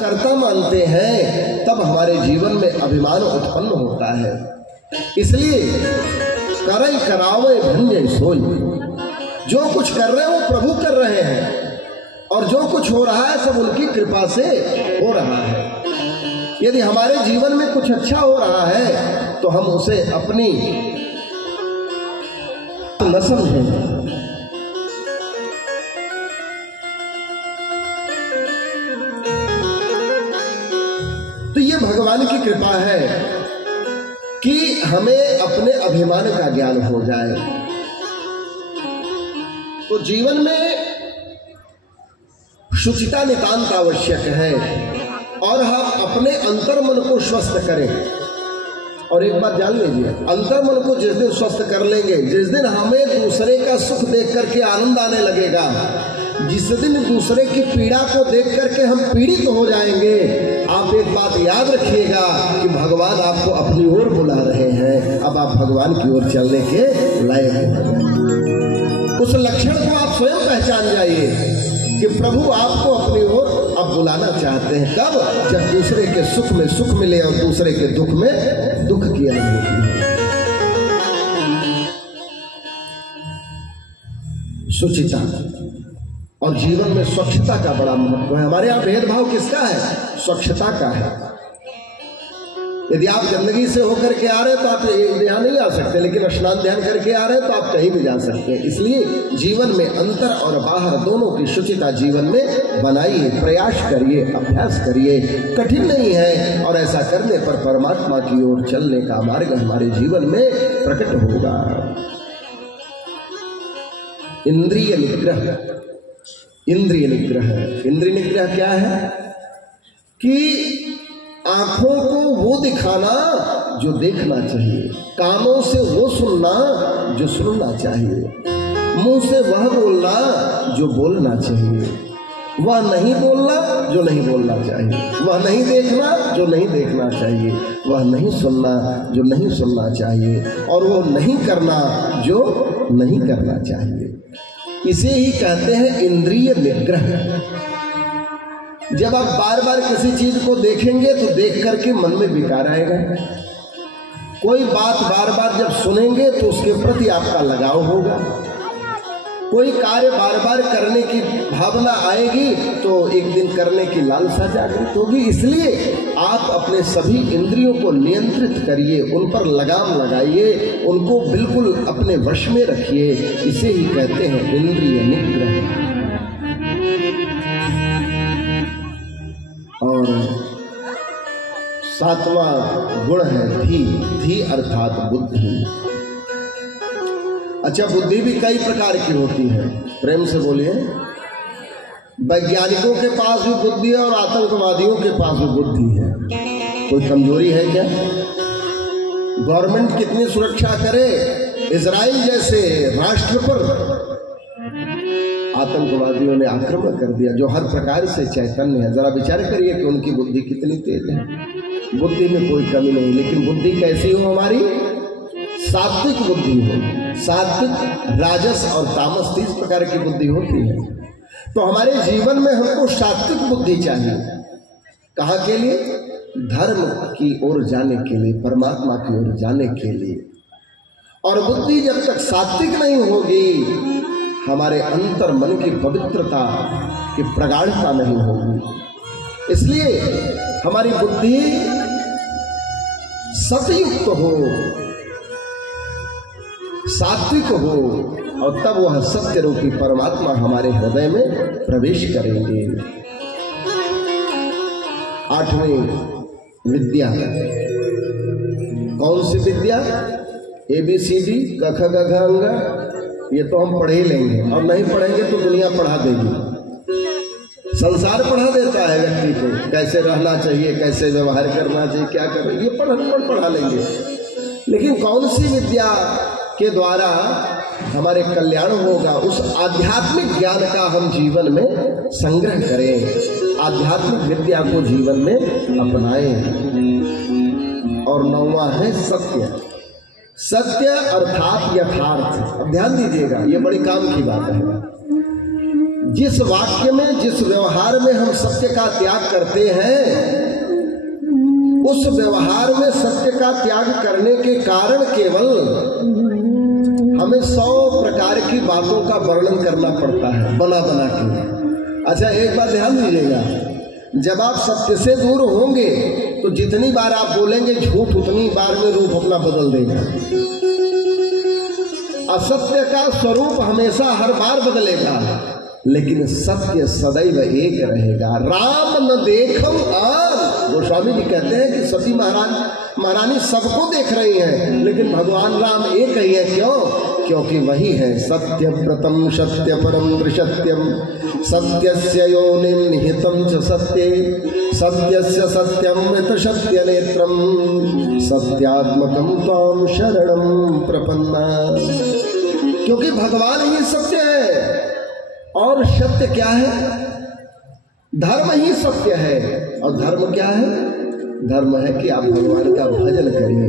कर्ता मानते हैं तब हमारे जीवन में अभिमान उत्पन्न होता है। इसलिए करई करावे भंजय सोई, जो कुछ कर रहे हैं वो प्रभु कर रहे हैं और जो कुछ हो रहा है सब उनकी कृपा से हो रहा है। यदि हमारे जीवन में कुछ अच्छा हो रहा है तो हम उसे अपनी न समझें। तो ये भगवान की कृपा है कि हमें अपने अभिमान का ज्ञान हो जाए। तो जीवन में शुचिता नितांत आवश्यक है और हम अपने अंतर्मन को स्वस्थ करें। और एक बात जान लीजिए, अंतर्मन को जिस दिन स्वस्थ कर लेंगे, जिस दिन हमें दूसरे का सुख देख करके आनंद आने लगेगा, जिस दिन दूसरे की पीड़ा को देख करके हम पीड़ित हो जाएंगे, आप एक बात याद रखिएगा कि भगवान आपको अपनी ओर बुला रहे हैं। अब आप भगवान की ओर चलने के लायक हैं। उस लक्षण को आप स्वयं पहचान जाइए कि प्रभु आपको अपनी ओर अब बुलाना चाहते हैं। कब? जब दूसरे के सुख में सुख मिले और दूसरे के दुख में दुख की अनुभूति हो। शुचिता और जीवन में स्वच्छता का बड़ा महत्व है। हमारे यहाँ भेदभाव किसका है? स्वच्छता का है। यदि आप गंदगी से होकर के आ रहे हैं तो आप यहाँ नहीं आ सकते, लेकिन स्नान ध्यान करके आ रहे हैं तो आप कहीं भी जा सकते हैं। इसलिए जीवन में अंतर और बाहर दोनों की शुचिता जीवन में बनाइए, प्रयास करिए, अभ्यास करिए। कठिन नहीं है और ऐसा करने पर परमात्मा की ओर चलने का मार्ग हमारे जीवन में प्रकट होगा। इंद्रिय निग्रह। इंद्रिय निग्रह, इंद्रिय निग्रह क्या है? कि आंखों को वो दिखाना जो देखना चाहिए, कानों से वो सुनना जो सुनना चाहिए, मुंह से वह बोलना जो बोलना चाहिए, वह नहीं बोलना जो नहीं बोलना चाहिए, वह नहीं देखना जो नहीं देखना चाहिए, वह नहीं सुनना जो नहीं सुनना चाहिए, और वो नहीं करना जो नहीं करना चाहिए। इसे ही कहते हैं इंद्रिय निग्रह। जब आप बार बार किसी चीज को देखेंगे तो देख करके मन में विकार आएगा। कोई बात बार बार जब सुनेंगे तो उसके प्रति आपका लगाव होगा। कोई कार्य बार बार करने की भावना आएगी तो एक दिन करने की लालसा जागृत होगी। इसलिए आप अपने सभी इंद्रियों को नियंत्रित करिए, उन पर लगाम लगाइए, उनको बिल्कुल अपने वश में रखिए। इसे ही कहते हैं इंद्रिय निग्रह। और सातवां गुण है धी। धी अर्थात बुद्धि। अच्छा, बुद्धि भी कई प्रकार की होती है, प्रेम से बोलिए। वैज्ञानिकों के पास भी बुद्धि है और आतंकवादियों के पास भी बुद्धि है। कोई कमजोरी है क्या? गवर्नमेंट कितनी सुरक्षा करे, इजराइल जैसे राष्ट्र पर आतंकवादियों ने आक्रमण कर दिया, जो हर प्रकार से चैतन्य है। जरा विचार करिए कि उनकी बुद्धि कितनी तेज है। बुद्धि में कोई कमी नहीं, लेकिन बुद्धि कैसी हो? हमारी सात्विक बुद्धि हो। सात्विक, राजस और तामस 30 प्रकार की बुद्धि होती है। तो हमारे जीवन में हमको सात्विक बुद्धि चाहिए। कहाँ के लिए? धर्म की ओर जाने के लिए, परमात्मा की ओर जाने के लिए। और बुद्धि जब तक सात्विक नहीं होगी, हमारे अंतर मन की पवित्रता की प्रगाढ़ता नहीं होगी। इसलिए हमारी बुद्धि सतयुक्त हो, सात्विक हो, और तब वह सत्य रूपी परमात्मा हमारे हृदय में प्रवेश करेंगे। 8वीं विद्या। कौन सी विद्या? ABCD, क ख ग घ अंग। ये तो हम पढ़ ही लेंगे, और नहीं पढ़ेंगे तो दुनिया पढ़ा देगी। संसार पढ़ा देता है व्यक्ति को, कैसे रहना चाहिए, कैसे व्यवहार करना चाहिए, क्या करें, ये पढ़ा लेंगे। लेकिन कौन सी विद्या के द्वारा हमारे कल्याण होगा, उस आध्यात्मिक ज्ञान का हम जीवन में संग्रह करें, आध्यात्मिक विद्या को जीवन में अपनाएं। और 9वां है सत्य। सत्य अर्थात यथार्थ। अब ध्यान दीजिएगा, ये बड़ी काम की बात है। जिस वाक्य में, जिस व्यवहार में हम सत्य का त्याग करते हैं, उस व्यवहार में सत्य का त्याग करने के कारण केवल हमें 100 प्रकार की बातों का वर्णन करना पड़ता है, बना बना के। अच्छा, एक बात ध्यान दीजिएगा, जब आप सत्य से दूर होंगे तो जितनी बार आप बोलेंगे झूठ, उतनी बार में रूप अपना बदल देगा। असत्य का स्वरूप हमेशा हर बार बदलेगा, लेकिन सत्य सदैव एक रहेगा। राम न देखम आन, गोस्वामी जी कहते हैं कि सती महारानी सबको देख रही हैं, लेकिन भगवान राम एक ही है। क्यों? क्योंकि वही है सत्य व्रतम सत्य परम सत्यम, सत्यस्य योनिं निहितं च सत्ये, सत्यस्य सत्यमृत सत्य नेत्रम, सत्यात्मकं त्वां शरणं प्रपन्ना। क्योंकि भगवान ही सत्य है, और सत्य क्या है? धर्म ही सत्य है। और धर्म क्या है? धर्म है कि आप भगवान का भजन करिए,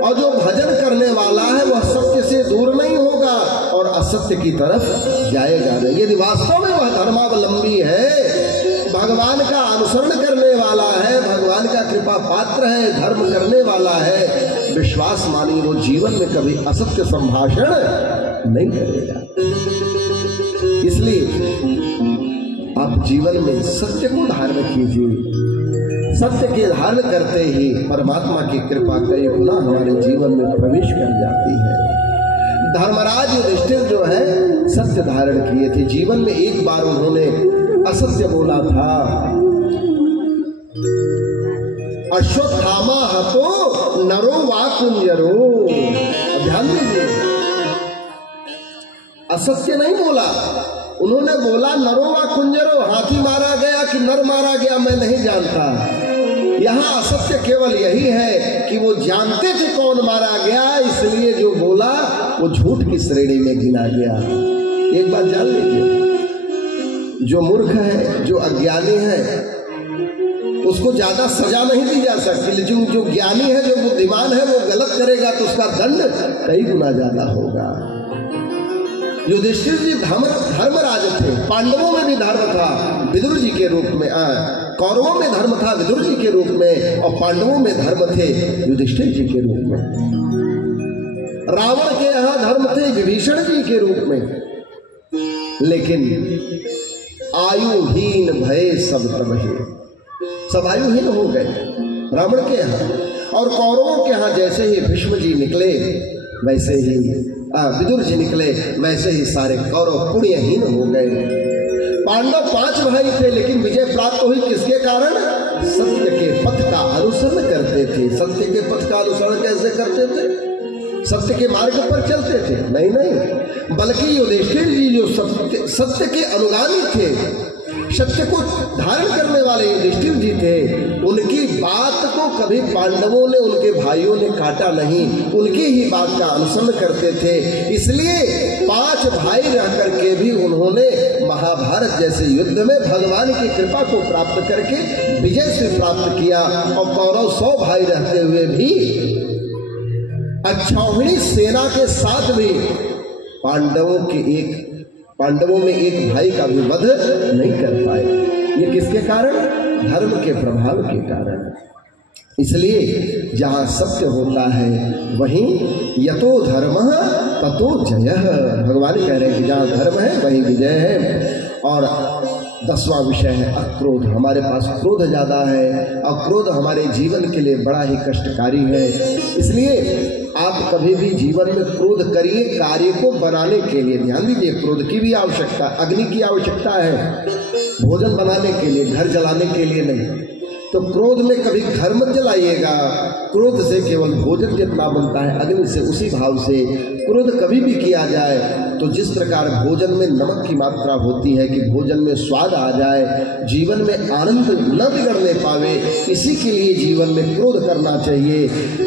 और जो भजन करने वाला है वह सत्य से दूर नहीं होगा और असत्य की तरफ जाएगा नहीं। यदि वास्तव में वह धर्मावलंबी है, भगवान का अनुसरण करने वाला है, भगवान का कृपा पात्र है, धर्म करने वाला है, विश्वास मानिए वो जीवन में कभी असत्य संभाषण नहीं करेगा। इसलिए आप जीवन में सत्य को धारण कीजिए। सत्य के धारण करते ही परमात्मा की कृपा कई गुना हमारे जीवन में प्रवेश कर जाती है। धर्मराज युधिष्ठिर जो है सत्य धारण किए थे। जीवन में एक बार उन्होंने असत्य बोला था, अश्वत्थामा हतो नरो वा कुंजरो। ध्यान दीजिए, असत्य नहीं बोला, उन्होंने बोला नरो वा कुंजरो, हाथी मारा गया कि नर मारा गया मैं नहीं जानता। यहाँ असत्य केवल यही है कि वो जानते थे कौन मारा गया, इसलिए जो बोला वो झूठ की श्रेणी में गिना गया। एक बात जान लीजिए, जो मूर्ख है, जो अज्ञानी है, उसको ज्यादा सजा नहीं दी जा सकती, लेकिन जो ज्ञानी है, जो बुद्धिमान है, वो गलत करेगा तो उसका दंड कई गुना ज्यादा होगा। युधिष्ठिर जी धर्मराज थे, पांडवों में भी धर्म था विदुर जी के रूप में, कौरवों में धर्म था विदुर जी के रूप में, और पांडवों में धर्म थे युधिष्ठिर जी के रूप में। रावण के यहाँ धर्म थे विभीषण जी के रूप में, लेकिन आयुहीन भय सब तबहे, सब आयुहीन हो गए रावण के यहाँ। और कौरवों के यहाँ जैसे ही भीष्म जी निकले, वैसे ही विदुर जी निकले, वैसे ही सारे कौरव पुण्यहीन हो गए। पांडव 5 भाई थे, लेकिन विजय प्राप्त हुई किसके कारण? सत्य के पथ का अनुसरण करते थे। सत्य के पथ का अनुसरण कैसे करते थे? सत्य के मार्ग पर चलते थे? नहीं, बल्कि युधिष्ठिर जी जो सत्य के अनुगामी थे, सत्य को धारण करने वाले युधिष्ठिर जी थे, उनकी बात को कभी पांडवों ने, उनके भाइयों ने काटा नहीं, उनकी ही बात का अनुसरण करते थे। इसलिए 5 भाई रह करके भी उन्होंने महाभारत जैसे युद्ध में भगवान की कृपा को प्राप्त करके विजय से प्राप्त किया। और कौरव 100 भाई रहते हुए भी अक्षौहिणी सेना के साथ भी पांडवों में एक भाई का भी वध नहीं कर पाए। ये किसके कारण? धर्म के प्रभाव के कारण। इसलिए जहां सत्य होता है वहीं यतो धर्मः ततो जयः। भगवान कह रहे हैं कि जहां धर्म है वहीं विजय है। और 10वां विषय है अक्रोध। हमारे पास क्रोध ज्यादा है, और क्रोध हमारे जीवन के लिए बड़ा ही कष्टकारी है। इसलिए आप कभी भी जीवन में क्रोध करिए कार्य को बनाने के लिए। ध्यान दीजिए, क्रोध की भी आवश्यकता, अग्नि की आवश्यकता है, भोजन बनाने के लिए, घर जलाने के लिए नहीं। तो क्रोध में कभी घर मत जलाइएगा। क्रोध से केवल भोजन जितना बनता है अग्नि से, उसी भाव से क्रोध कभी भी किया जाए तो जिस प्रकार भोजन में नमक की मात्रा होती है कि भोजन में स्वाद आ जाए, जीवन में आनंद न बिगड़ने पावे, इसी के लिए जीवन में क्रोध करना चाहिए।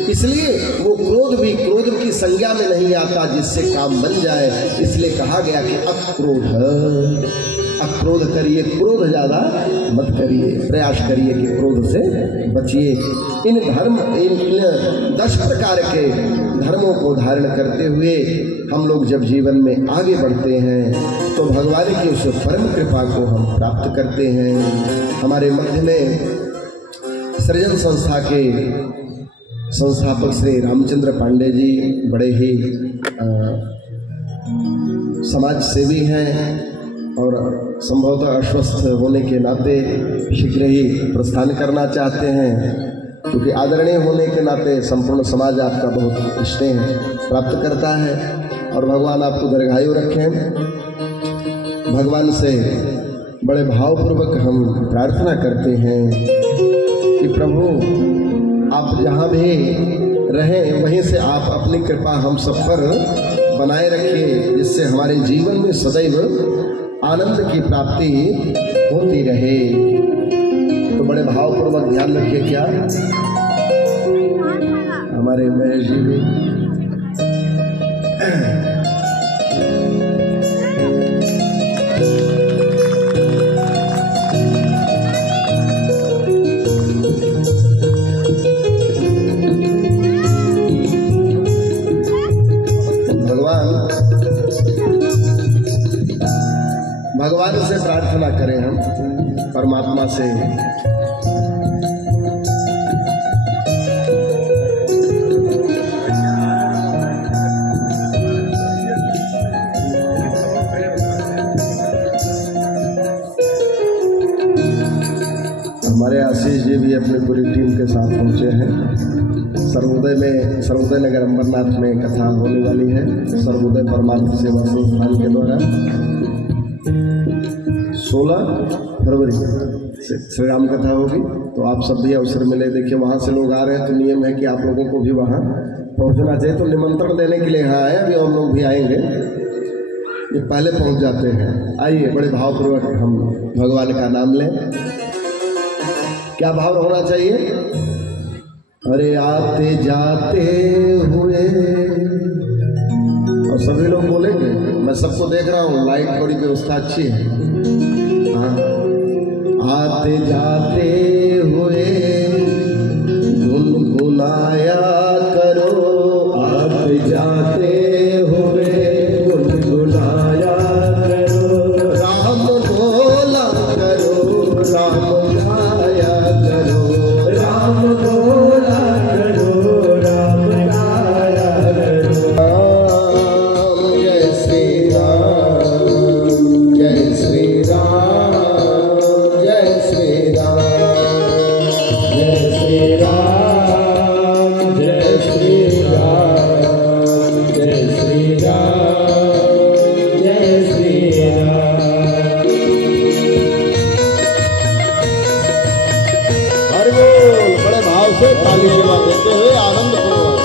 इसलिए वो क्रोध भी क्रोध की संज्ञा में नहीं आता जिससे काम बन जाए। इसलिए कहा गया कि अक्रोध करिए, क्रोध ज्यादा मत करिए, प्रयास करिए कि क्रोध से बचिए। इन 10 प्रकार के धर्मों को धारण करते हुए हम लोग जब जीवन में आगे बढ़ते हैं तो तो भगवान की उस परम कृपा को हम प्राप्त करते हैं। हमारे मध्य में सृजन संस्था के संस्थापक श्री रामचंद्र पांडे जी बड़े ही समाज सेवी हैं और संभवतः अस्वस्थ होने के नाते शीघ्र ही प्रस्थान करना चाहते हैं, क्योंकि आदरणीय होने के नाते संपूर्ण समाज आपका बहुत स्नेह प्राप्त करता है और भगवान आपको दीर्घायु रखें। भगवान से बड़े भावपूर्वक हम प्रार्थना करते हैं कि प्रभु आप जहाँ भी रहें वहीं से आप अपनी कृपा हम सब पर बनाए रखिए, जिससे हमारे जीवन में सदैव आनंद की प्राप्ति होती रहे। तो बड़े भावपूर्वक ध्यान रखिए। क्या हमारे महेश जी भी भगवान से प्रार्थना करें हम परमात्मा से। हमारे आशीष जी भी अपनी पूरी टीम के साथ पहुंचे हैं। सर्वोदय नगर अम्बरनाथ में कथा होने वाली है सर्वोदय परमार्थ सेवा संस्थान के द्वारा 16 फरवरी से श्री राम कथा होगी। तो आप सब भी अवसर मिले। देखिए वहाँ से लोग आ रहे हैं तो नियम है कि आप लोगों को भी वहाँ पहुँचना चाहिए। तो निमंत्रण देने के लिए यहाँ आए, अभी और लोग भी आएंगे, ये पहले पहुँच जाते हैं। आइए बड़े भावपूर्वक हम भगवान का नाम लें। क्या भाव होना चाहिए? अरे आते जाते हुए, और सभी लोग बोलेंगे, मैं सबको देख रहा हूँ, लाइट थोड़ी व्यवस्था अच्छी है। हाँ, आते जाते हुए गुनगुनाया करो, आते जाते हुए गुनगुनाया करो, राम बोला करो, राम गाया करो, राम बोला करो, राम गाया करो। जय श्री राम, जय श्री राम, जय श्री राम, जय श्री राम, जय श्री राम, जय श्री राम, जय श्री राम। हरि बोल। बड़े भाव से ताली सेवा देते हुए आनंद पूर्वक।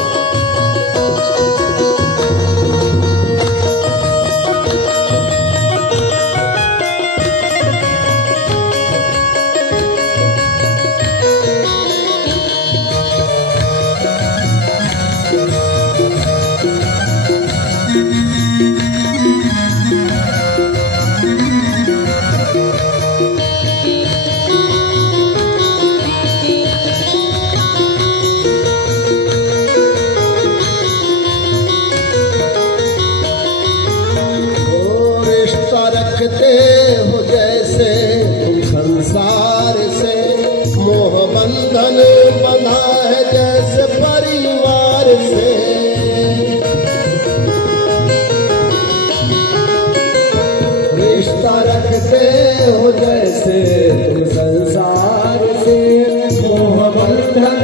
रखते हो जैसे तुम संसार से, मोह बंधन बंधा है जैसे परिवार से। रिश्ता रखते हो जैसे तुम संसार से, मोह बंधन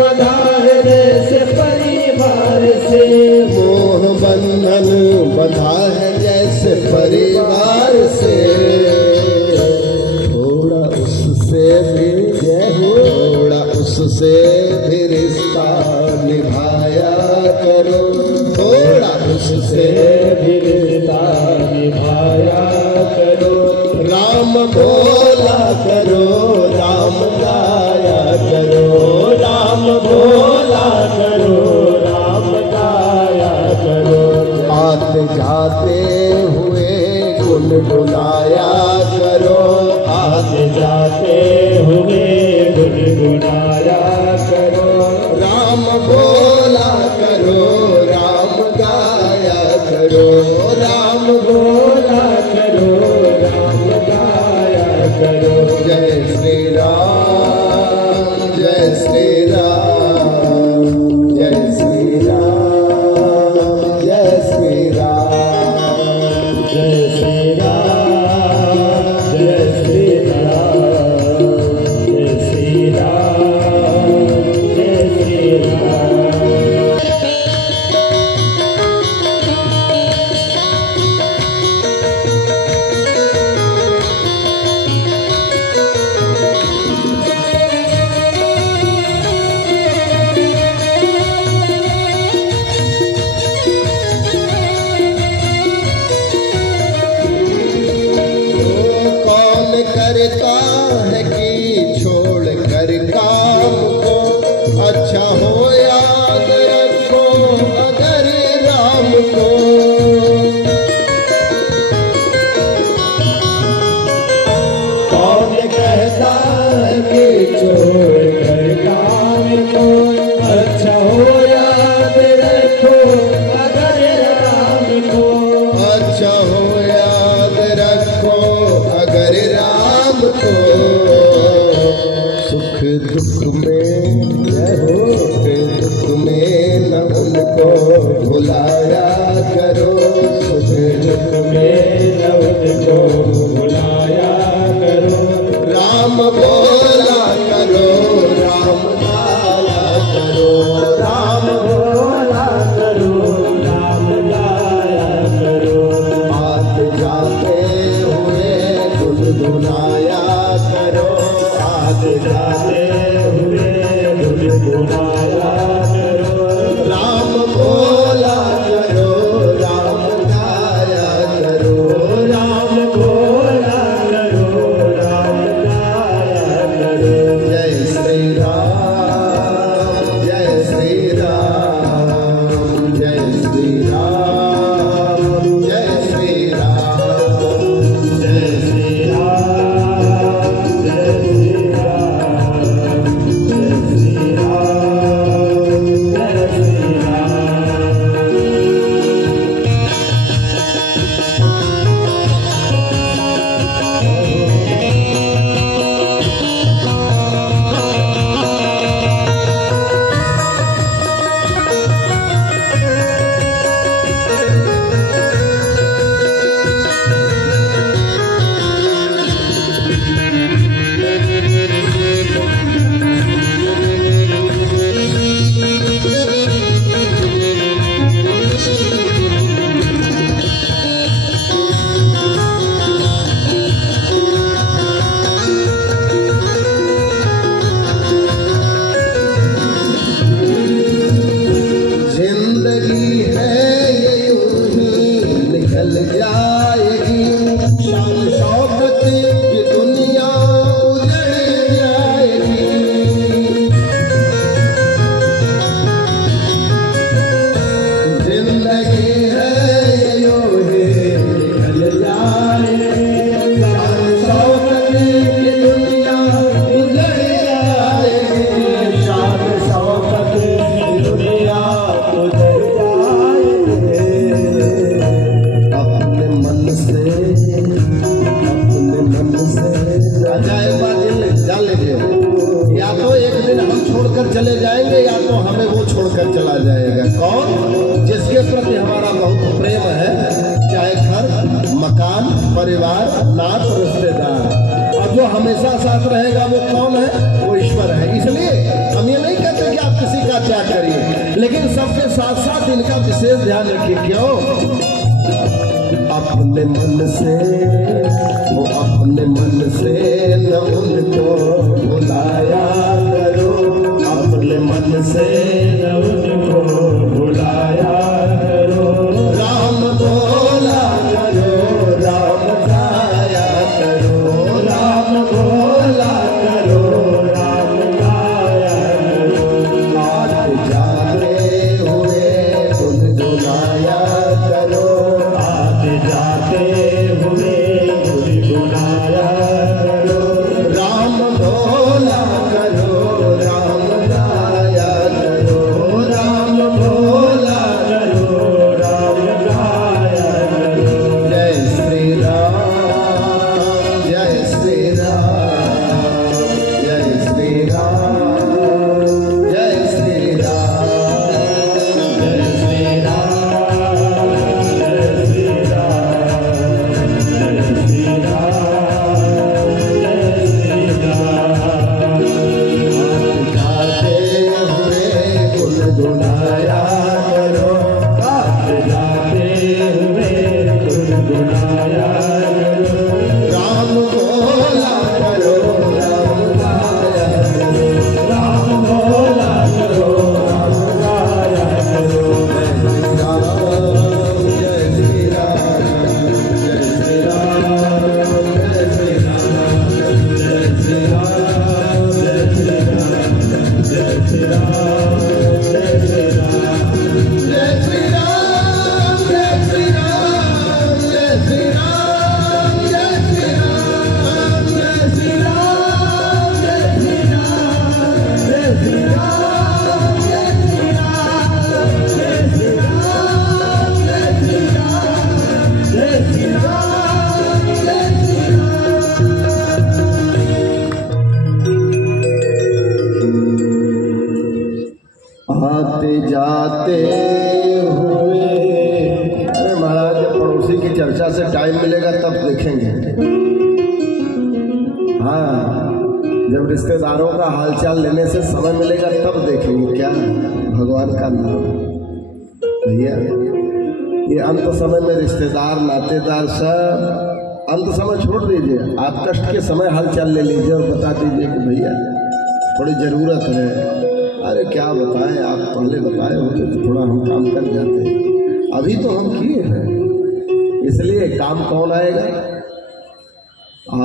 बंधा है जैसे परिवार से, मोह बंधन बंधा है जैसे परिवार से। थोड़ा उससे भी थोड़ा उससे भी रिश्ता निभाया करो, थोड़ा उससे भी रिश्ता निभाया करो, राम बोला करो, राम गाया करो, राम बोला करो, राम गाया करो। आते जाते हुए गुनगुनाया करो, आते जाते हुए गुनगुनाया करो, राम बोला करो, राम गाया करो, राम बोला करो, दुख में दुख में न उनको भुलाया करो, दुख में न उनको भुलाया करो। राम बोला करो, राम गाया करो, राम बोला करो, राम गाया करो। आते जाते हुए गुनगुनाया करो, आते जाते हुए गुनगुनाया करो। राम बोला करो, राम गाया करो, राम बोला करो, राम गाया करो। जय श्री राम, जय श्री राम, जय श्री राम, जय श्री राम, जय श्री राम, जय श्री राम, जय श्री राम, जय श्री जिंदगी है ये यूं ही निकल जाएगी, शान शौकत की दुनिया उजड़ जाएगी। जिंदगी है ये यूं ही निकल जाएगी, शान शौकत की दुनिया उजड़ जाएगी, शान शौकत की दुनिया उजड़ जाएगी। अपने मन से जान लीजिए, या तो एक दिन हम छोड़कर चले जाएंगे या तो हमें वो छोड़कर चला जाएगा। कौन? जिसके प्रति हमारा बहुत प्रेम है, चाहे घर मकान परिवार नात रिश्तेदार, और जो हमेशा साथ रहेगा वो कौन है? वो ईश्वर है। इसलिए हम ये नहीं कहते कि आप किसी का त्याग करिए, लेकिन सबके साथ साथ इनका विशेष ध्यान रखिए। क्यों? अपने मन से, वो अपने मन से न उनको भुलाया करो, अपने मन से न उनको भुलाया करो। राम बोला करो, राम गाया करो, राम बोला करो, राम गाया करो। आते जाते हुए गुनगुनाया करो, आते जाते हुए आते जाते हुए। अरे महाराज, जब पड़ोसी की चर्चा से टाइम मिलेगा तब देखेंगे। हाँ, जब रिश्तेदारों का हालचाल लेने से समय मिलेगा तब देखेंगे क्या भगवान का नाम। भैया, ये अंत समय में रिश्तेदार नातेदार सब अंत समय छोड़ दीजिए। आप कष्ट के समय हालचाल ले लीजिए और बता दीजिए कि भैया थोड़ी ज़रूरत है। अरे क्या बताएं, आप पहले बताए होते तो थोड़ा हम काम कर जाते, अभी तो हम किए हैं, इसलिए काम कौन आएगा।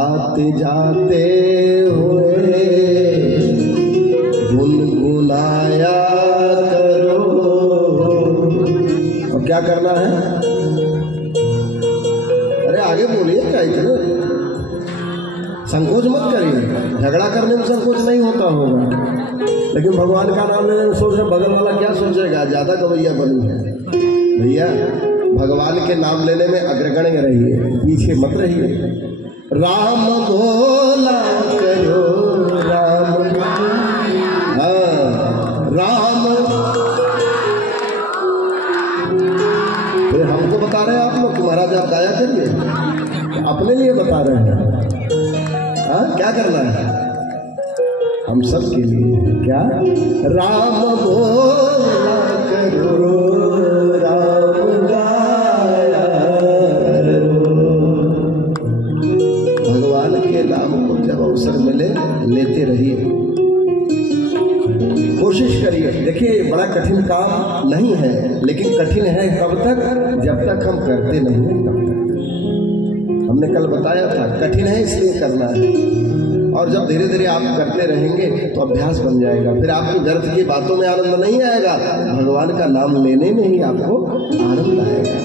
आते जाते हुए गुनगुनाया करो। और क्या करना है? अरे आगे बोलिए, क्या इतना संकोच मत करिए। झगड़ा करने में संकोच नहीं होता होगा, लेकिन भगवान का नाम लेने में सोच रहे बगल वाला क्या सोचेगा, ज्यादा गवैया बनी है। भैया, भगवान के नाम लेने में अग्रगण्य रहिए, पीछे मत रहिए। राम बोला करो, राम, हाँ राम। फिर हमको बता रहे हैं आप लोग कि महाराज आप गाया करिए, अपने लिए बता रहे हैं। हाँ, क्या करना है? हम सब के लिए क्या? राम बोला करो, राम गाया करो। भगवान के नाम को जब अवसर मिले लेते रहिए, कोशिश करिए। देखिए, बड़ा कठिन काम नहीं है, लेकिन कठिन है कब तक? जब तक हम करते नहीं हैं तब तक। हमने कल बताया था, कठिन है इसलिए करना है, और जब धीरे धीरे आप करते रहेंगे तो अभ्यास बन जाएगा। फिर आपको व्यर्थ की बातों में आनंद नहीं आएगा, भगवान का नाम लेने में ही आपको आनंद आएगा।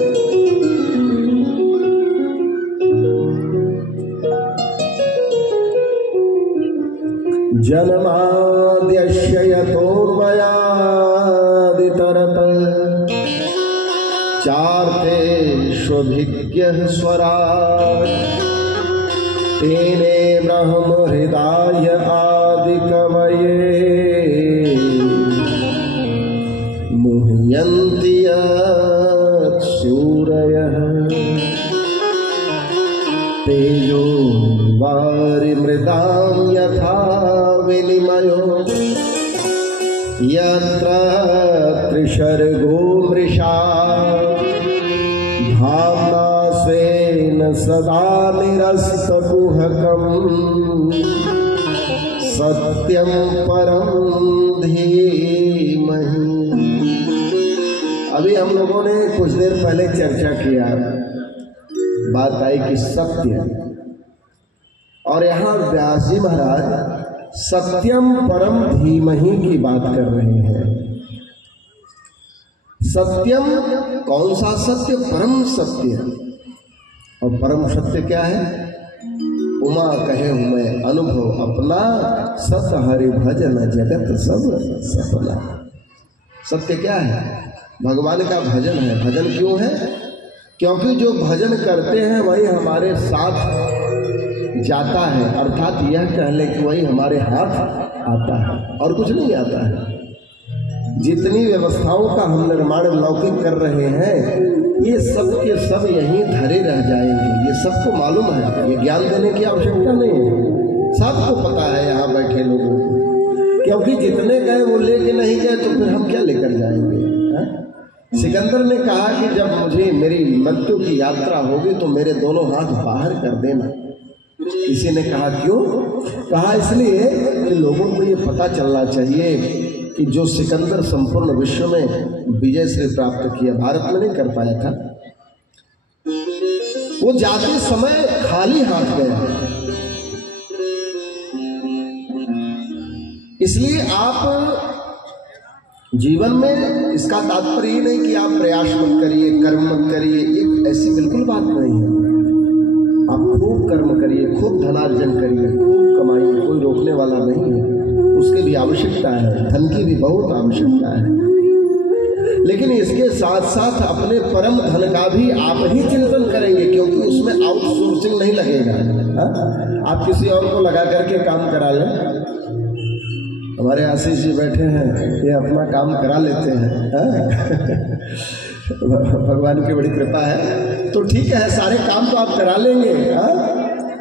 जन्माद्यस्य यतोऽन्वयादितरतः चार्तेष्वभिज्ञः स्वराट् तेने ब्रह्म हृदय आदिकवये मुह्यन्ति यत् सूरयः तेजो वारिमृदां यथा विनिमयो यत्र त्रिशर्गो मृषा धाम्ना स्वेन सदा निरस्तकुहकं सत्यं परं धीमहि। अभी हम लोगों ने कुछ देर पहले चर्चा किया, बात आई कि सत्य, और यहाँ व्यास जी महाराज सत्यम परम धीमहि की बात कर रहे हैं। सत्यम कौन सा सत्य? परम सत्य। और परम सत्य क्या है? उमा कहे मैं अनुभव अपना, सत हरि भजन जगत सब सपना। सत्य क्या है? भगवान का भजन है। भजन क्यों है? क्योंकि जो भजन करते हैं वही हमारे साथ जाता है, अर्थात यह कह ले कि वही हमारे हाथ आता है और कुछ नहीं आता है। जितनी व्यवस्थाओं का हम निर्माण लौकिक कर रहे हैं, ये सब के सब यहीं धरे रह जाएंगे। ये सबको मालूम है, ये ज्ञान देने की आवश्यकता नहीं है, सबको पता है यहाँ बैठे लोगों को। क्योंकि जितने गए वो लेके नहीं गए तो फिर हम क्या लेकर जाएंगे? सिकंदर ने कहा कि जब मुझे मेरी मृत्यु की यात्रा होगी तो मेरे दोनों हाथ बाहर कर देना। किसी ने कहा क्यों? कहा इसलिए कि लोगों को ये पता चलना चाहिए कि जो सिकंदर संपूर्ण विश्व में विजय श्री प्राप्त किया, भारत में नहीं कर पाया था, वो जाते समय खाली हाथ गया। इसलिए आप जीवन में, इसका तात्पर्य ये नहीं कि आप प्रयास मत करिए, कर्म मत करिए, एक ऐसी बिल्कुल बात नहीं है। आप खूब कर्म करिए, खूब धनार्जन करिए, खूब कमाइए, कोई रोकने वाला नहीं है। उसकी भी आवश्यकता है, धन की भी बहुत आवश्यकता है, लेकिन इसके साथ साथ अपने परम धन का भी आप ही चिंतन करेंगे, क्योंकि उसमें आउटसोर्सिंग नहीं लगेगा। आप किसी और को लगा करके काम करा लें हमारे आशीष जी बैठे हैं, ये अपना काम करा लेते हैं। भगवान की बड़ी कृपा है। तो ठीक है, सारे काम तो आप करा लेंगे।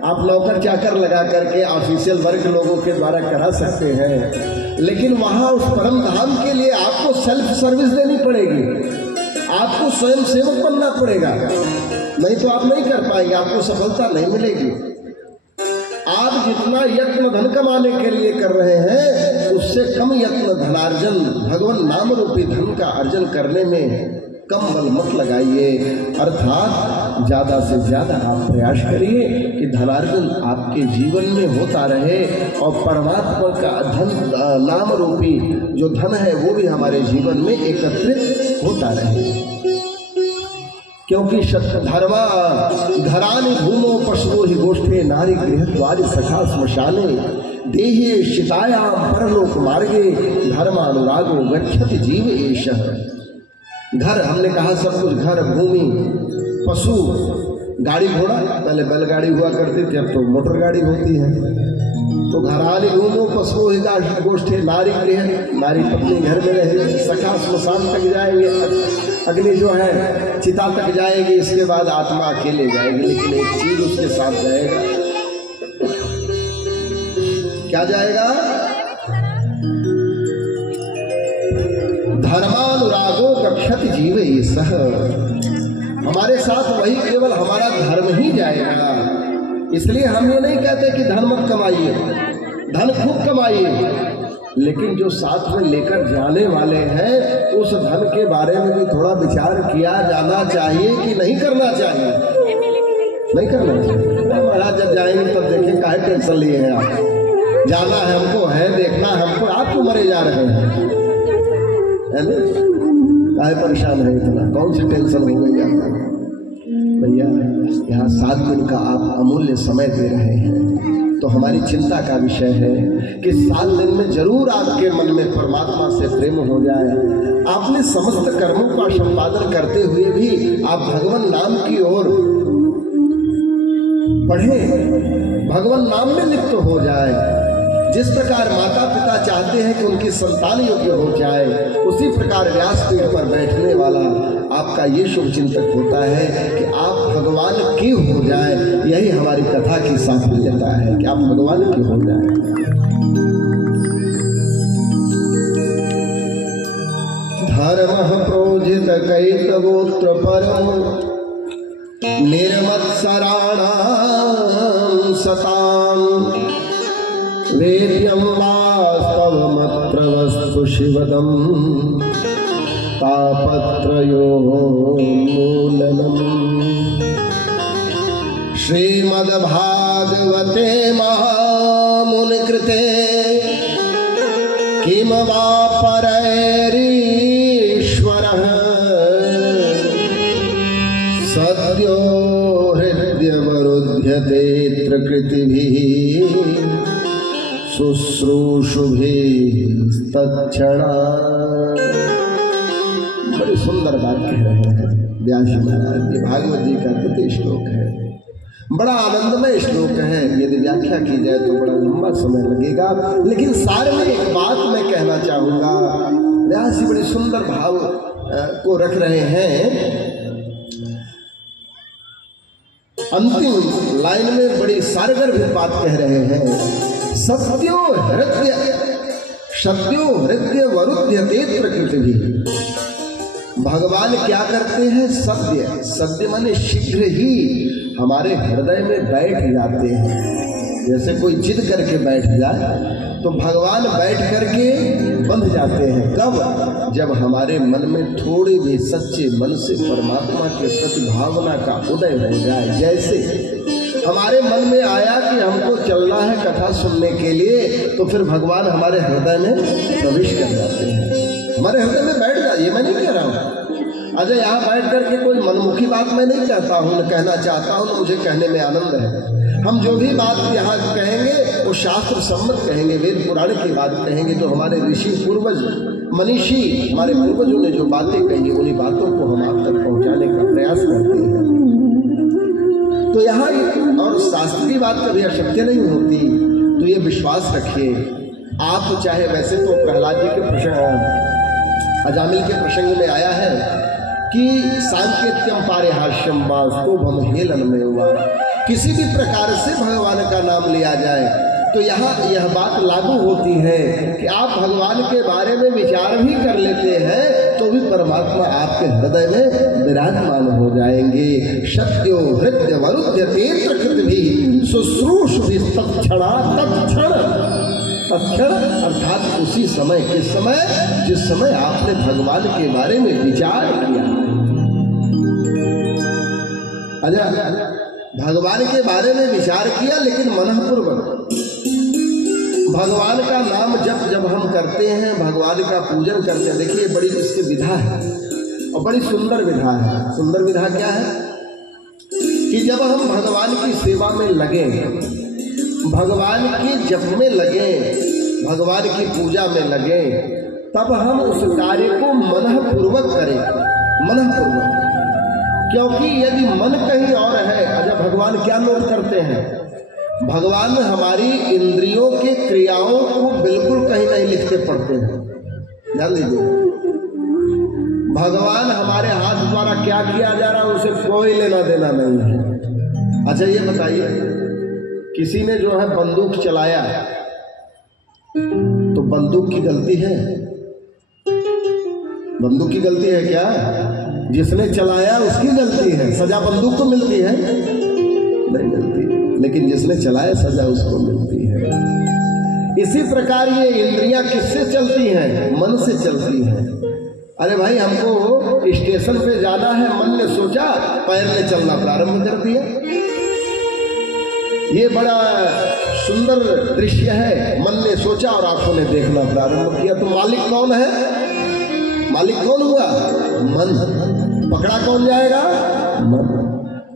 आप नौकर चाकर लगा करके ऑफिशियल वर्क लोगों के द्वारा करा सकते हैं, लेकिन वहाँ उस परम धाम के लिए आपको सेल्फ सर्विस देनी पड़ेगी, आपको स्वयं सेवक बनना पड़ेगा, नहीं तो आप नहीं कर पाएंगे, आपको सफलता नहीं मिलेगी। आप जितना यत्न धन कमाने के लिए कर रहे हैं, उससे कम यत्न धनार्जन भगवान नाम रूपी धन का अर्जन करने में कम बल मत लगाइए। अर्थात ज़्यादा से ज़्यादा आप प्रयास करिए कि धनार्जन आपके जीवन में होता रहे और परमात्मा का धन नाम रूपी जो धन है वो भी हमारे जीवन में एकत्रित होता रहे। क्योंकि धर्मा धरानि भूमो पशवो ही गोष्ठे नारी गृहद्वारि सखा श्मशाने देहे शितायां परलोक मार्गे धर्मानुरागो गच्छति जीव एषः। घर हमने कहा सब कुछ, घर भूमि पशु गाड़ी घोड़ा, पहले बैलगाड़ी हुआ करती थी, अब तो मोटर गाड़ी होती है। तो घरानी घूमो पशु ही गोष्ठे नारी गृह, नारी पत्नी घर में रहे, सखा श्मशान तक जाएंगे, अग्नि जो है चिता तक जाएगी, इसके बाद आत्मा अकेले जाएगी। लेकिन एक चीज उसके साथ जाएगा, क्या जाएगा? धर्मानुरागो गच्छति जीव एषः। हमारे साथ वही केवल हमारा धर्म ही जाएगा। इसलिए हम ये नहीं कहते कि धन मत कमाइए, धन खूब कमाइए, लेकिन जो साथ में लेकर जाने वाले हैं उस धन के बारे में भी थोड़ा विचार किया जाना चाहिए कि नहीं करना चाहिए? नहीं करना चाहिए। महाराज जब जाएंगे तब देखें, काहे टेंशन लिए हैं आप? जाना है हमको, है देखना है हमको, आप क्यों मरे जा रहे हैं? काहे परेशान है इतना? कौन सी टेंशन हो गई आपको? भैया यहाँ 7 दिन का आप अमूल्य समय दे रहे हैं, तो हमारी चिंता का विषय है कि 7 दिन में जरूर आपके मन में परमात्मा से प्रेम हो जाए। आपने समस्त कर्मों का संपादन करते हुए भी आप भगवान नाम की ओर बढ़े, भगवान नाम में लिप्त हो जाए। जिस प्रकार माता पिता चाहते हैं कि उनकी संतान योग्य हो जाए, उसी प्रकार व्यासपीठ पर बैठने वाला आपका ये शुभ चिंतक होता है कि आप भगवान के हो जाए। यही हमारी कथा की साफल्यता है कि आप भगवान के हो जाए। धर्म प्रोजित कैतवोत्र परम निर्मत्सराणां सताम् वेद्यं वास्तवमत्र वस्तु शिवदं तापत्रयोन्मूलनम्। श्रीमद्भागवते महामुनिकृते किं वा परैरीश्वरः सद्यो हृद्यवरुध्यतेऽत्र कृतिभिः शुश्रूषुभिस्तत्क्षणा। बड़ी सुंदर बात कह रहे हैं व्यास जी महाराज। ये भागवत जी का द्वितीय श्लोक है, बड़ा आनंदमय श्लोक है। यदि व्याख्या की जाए तो बड़ा लंबा समय लगेगा, लेकिन सार में एक बात मैं कहना चाहूंगा। व्यास जी बड़े सुंदर भाव को रख रहे हैं। अंतिम लाइन में बड़ी सारगर्भ बात कह रहे हैं। सत्यो हृदय वरुध्यते प्रकृति भी। भगवान क्या करते हैं? सत्य माने शीघ्र ही हमारे हृदय में बैठ जाते हैं। जैसे कोई जिद करके बैठ जाए तो भगवान बैठ करके बंध जाते हैं। कब? जब हमारे मन में थोड़ी भी सच्चे मन से परमात्मा के प्रति भावना का उदय हो जाए। जैसे हमारे मन में आया कि हमको चलना है कथा सुनने के लिए, तो फिर भगवान हमारे हृदय में प्रवेश कर जाते हैं, हमारे हृदय में बैठ जाइए। मैं नहीं कह रहा हूँ अजय यहाँ बैठ करके कोई मनमुखी बात मैं नहीं कहता हूँ, कहना चाहता हूँ, मुझे कहने में आनंद है। हम जो भी बात यहाँ कहेंगे वो शास्त्र सम्मत कहेंगे, वेद पुराण की बात कहेंगे। जो हमारे ऋषि पूर्वज मनीषी हमारे पूर्वजों ने जो बातें कही, उन्हीं बातों को हम आप तक पहुँचाने का प्रयास करते हैं। तो यहाँ और शास्त्र की बात कभी अशक्य नहीं होती। तो ये विश्वास रखिए आप चाहे, वैसे तो प्रहलाद जी के प्रसंग, अजामिल के प्रसंग में आया है कि सांकेत्यम पारिहास्यम वास्तव हेलन में हुआ, किसी भी प्रकार से भगवान का नाम लिया जाए तो यहाँ यह बात लागू होती है कि आप भगवान के बारे में विचार भी कर लेते हैं तो भी परमात्मा आपके हृदय में विराजमान हो जाएंगे। सत्यो हृदय वरुध्यते कृत भी शुश्रूष भी तत्क्षणा तत्क्षण, तत्क्षण अर्थात उसी समय, किस समय, जिस समय आपने भगवान के बारे में विचार किया। अच्छा, भगवान के बारे में विचार किया लेकिन मनःपूर्वक। भगवान का नाम जब हम करते हैं, भगवान का पूजन करते हैं, देखिए बड़ी इसकी विधा है और बड़ी सुंदर विधा है। सुंदर विधा क्या है कि जब हम भगवान की सेवा में लगे, भगवान के जप में लगे, भगवान की पूजा में लगे, तब हम उस कार्य को मनःपूर्वक करें, मनःपूर्वक। क्योंकि यदि मन कहीं और है, अच्छा भगवान क्या नोट करते हैं, भगवान हमारी इंद्रियों के क्रियाओं को बिल्कुल कहीं नहीं लिखते पढ़ते हैं, ध्यान लीजिए। भगवान हमारे हाथ द्वारा क्या किया जा रहा है उसे कोई लेना देना नहीं है। अच्छा ये बताइए, किसी ने जो है बंदूक चलाया तो बंदूक की गलती है? बंदूक की गलती है क्या? जिसने चलाया उसकी गलती है, सजा बंदूक को मिलती है? नहीं मिलती, लेकिन जिसने चलाया सजा उसको मिलती है। इसी प्रकार ये इंद्रियां किससे चलती हैं? मन से चलती हैं। अरे भाई हमको स्टेशन पे जाना है, मन ने सोचा, पैर ने चलना प्रारंभ कर दिया। ये बड़ा सुंदर दृश्य है, मन ने सोचा और आंखों ने देखना प्रारंभ किया। तो मालिक कौन है? मालिक कौन हुआ? मन। पकड़ा कौन जाएगा? मन।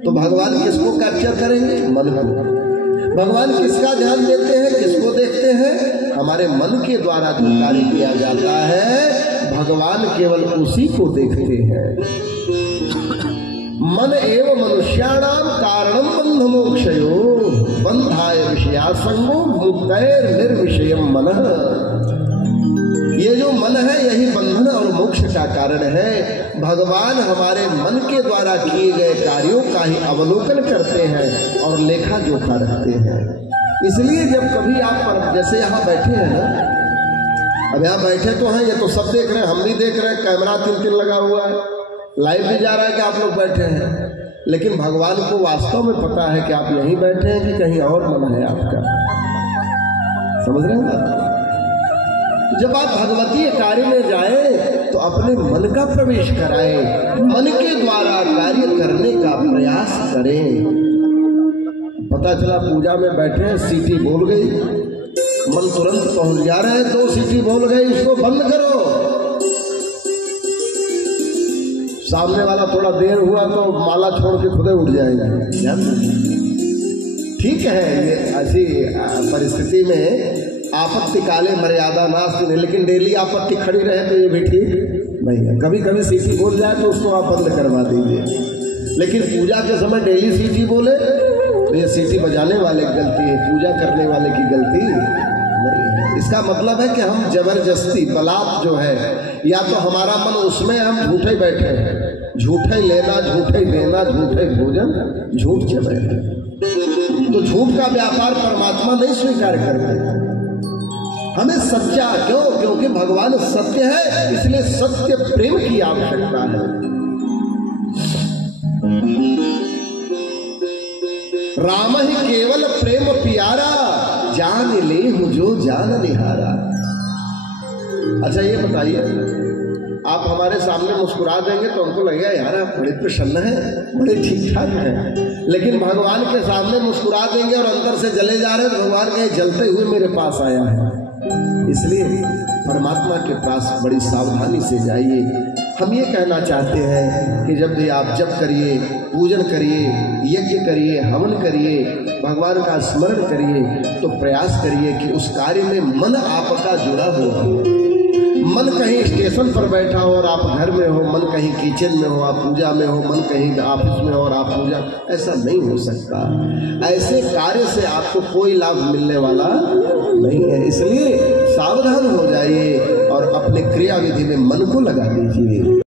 तो भगवान किसको कैप्चर करेंगे? मन को। भगवान किसका ध्यान देते हैं, किसको देखते हैं? हमारे मन के द्वारा जो कार्य किया जाता है भगवान केवल उसी को देखते हैं। मन एवं मनुष्याणाम कारणम बंध मोक्षयो बंधाय विषयासंगो मुक्तैर निर्विषयम मनः। ये जो मन है यही बंधन और मोक्ष का कारण है। भगवान हमारे मन के द्वारा किए गए कार्यों का ही अवलोकन करते हैं और लेखा जोखा रखते हैं। इसलिए जब कभी आप जैसे यहाँ बैठे हैं ना, अब यहाँ बैठे तो हैं, ये तो सब देख रहे हैं, हम भी देख रहे हैं, कैमरा 3-3 लगा हुआ है, लाइव भी जा रहा है कि आप लोग बैठे हैं, लेकिन भगवान को वास्तव में पता है कि आप यहीं बैठे हैं कि कहीं और मन है आपका। समझ रहे हैं ना? जब आप भगवतीय कार्य में जाएं तो अपने मन का प्रवेश कराएं, मन के द्वारा कार्य करने का प्रयास करें। पता चला पूजा में बैठे हैं, सीटी बोल गई, मन तुरंत पहुंच जा रहे हैं, 2 सीटी बोल गई, उसको बंद करो। सामने वाला थोड़ा देर हुआ तो माला छोड़ के खुदे उठ जाएगा। ठीक है, ये ऐसी परिस्थिति में आपत्ति काले मर्यादा नास्ति, लेकिन डेली आपत्ति खड़ी रहे तो ये भी ठीक नहीं है। कभी कभी सीटी बोल जाए तो उसको आप बंद करवा दीजिए, लेकिन पूजा के समय डेली सीटी बोले तो ये सीटी बजाने वाले की गलती है, पूजा करने वाले की गलती नहीं है। इसका मतलब है कि हम जबरदस्ती बलात् जो है, या तो हमारा मन उसमें हम झूठे बैठे हैं, झूठे लेना, झूठे देना, झूठे भोजन, झूठ चले। तो झूठ का व्यापार परमात्मा नहीं स्वीकार करते, हमें सच्चा। क्यों? क्योंकि भगवान सत्य है, इसलिए सत्य प्रेम की आवश्यकता है। राम ही केवल प्रेम प्यारा, जान ले जो जान निहारा। अच्छा ये बताइए, आप हमारे सामने मुस्कुरा देंगे तो हमको लगेगा यार आप बड़े प्रसन्न हैं, बड़े ठीक ठाक हैं, लेकिन भगवान के सामने मुस्कुरा देंगे और अंदर से जले जा रहे हैं तो भगवान कहे जलते हुए मेरे पास आया है। इसलिए परमात्मा के पास बड़ी सावधानी से जाइए। हम ये कहना चाहते हैं कि जब भी आप जप करिए, पूजन करिए, यज्ञ करिए, हवन करिए, भगवान का स्मरण करिए, तो प्रयास करिए कि उस कार्य में मन आपका जुड़ा हो। मन कहीं स्टेशन पर बैठा हो और आप घर में हो, मन कहीं किचन में हो, आप पूजा में हो, मन कहीं ऑफिस में हो और आप पूजा, ऐसा नहीं हो सकता। ऐसे कार्य से आपको कोई लाभ मिलने वाला नहीं है। इसलिए सावधान हो जाइए और अपने क्रिया विधि में मन को लगा दीजिए।